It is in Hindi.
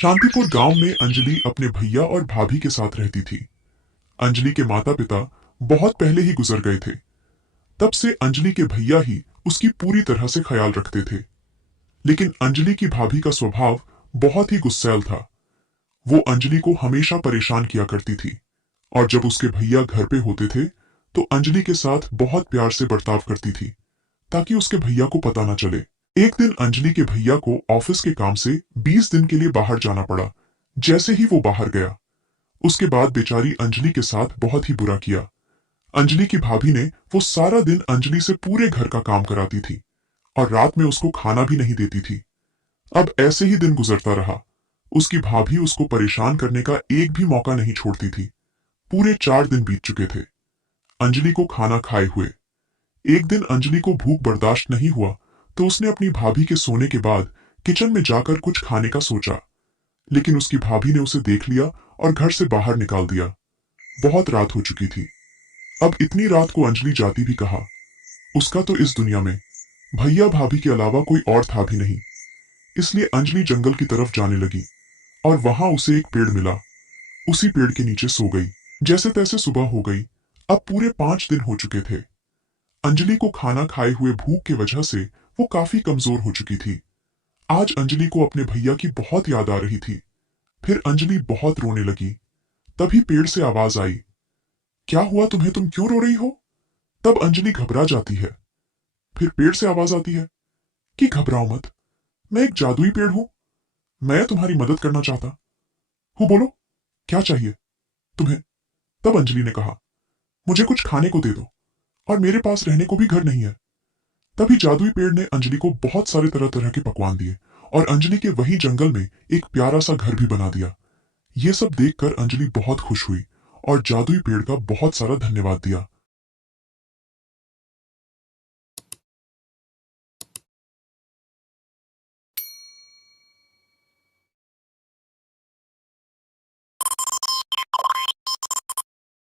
शांतिपुर गांव में अंजलि अपने भैया और भाभी के साथ रहती थी। अंजलि के माता पिता बहुत पहले ही गुजर गए थे। तब से अंजलि के भैया ही उसकी पूरी तरह से ख्याल रखते थे। लेकिन अंजलि की भाभी का स्वभाव बहुत ही गुस्सैल था। वो अंजलि को हमेशा परेशान किया करती थी और जब उसके भैया घर पे होते थे तो अंजलि के साथ बहुत प्यार से बर्ताव करती थी ताकि उसके भैया को पता न चले। एक दिन अंजलि के भैया को ऑफिस के काम से 20 दिन के लिए बाहर जाना पड़ा। जैसे ही वो बाहर गया उसके बाद बेचारी अंजलि के साथ बहुत ही बुरा किया। अंजलि की भाभी ने वो सारा दिन अंजलि से पूरे घर का काम कराती थी और रात में उसको खाना भी नहीं देती थी। अब ऐसे ही दिन गुजरता रहा। उसकी भाभी उसको परेशान करने का एक भी मौका नहीं छोड़ती थी। पूरे 4 दिन बीत चुके थे अंजलि को खाना खाए हुए। एक दिन अंजलि को भूख बर्दाश्त नहीं हुआ तो उसने अपनी भाभी के सोने के बाद किचन में जाकर कुछ खाने का सोचा, लेकिन उसकी भाभी ने उसे देख लिया और घर से बाहर निकाल दिया। बहुत रात हो चुकी थी। अब इतनी रात को अंजलि जाती भी कहा। उसका तो इस दुनिया में भैया भाभी के अलावा कोई और था भी नहीं। इसलिए अंजलि जंगल की तरफ जाने लगी और वहां उसे एक पेड़ मिला। उसी पेड़ के नीचे सो गई। जैसे तैसे सुबह हो गई। अब पूरे 5 दिन हो चुके थे। अंजलि को खाना खाए हुए भूख की वजह से वो काफी कमजोर हो चुकी थी। आज अंजलि को अपने भैया की बहुत याद आ रही थी। फिर अंजलि बहुत रोने लगी। तभी पेड़ से आवाज आई, क्या हुआ तुम्हें, तुम क्यों रो रही हो? तब अंजलि घबरा जाती है। फिर पेड़ से आवाज आती है कि घबराओ मत, मैं एक जादुई पेड़ हूं, मैं तुम्हारी मदद करना चाहता हूं, बोलो क्या चाहिए तुम्हें? तब अंजलि ने कहा, मुझे कुछ खाने को दे दो और मेरे पास रहने को भी घर नहीं है। तभी जादुई पेड़ ने अंजलि को बहुत सारे तरह तरह के पकवान दिए और अंजलि के वही जंगल में एक प्यारा सा घर भी बना दिया। ये सब देखकर अंजलि बहुत खुश हुई और जादुई पेड़ का बहुत सारा धन्यवाद दिया।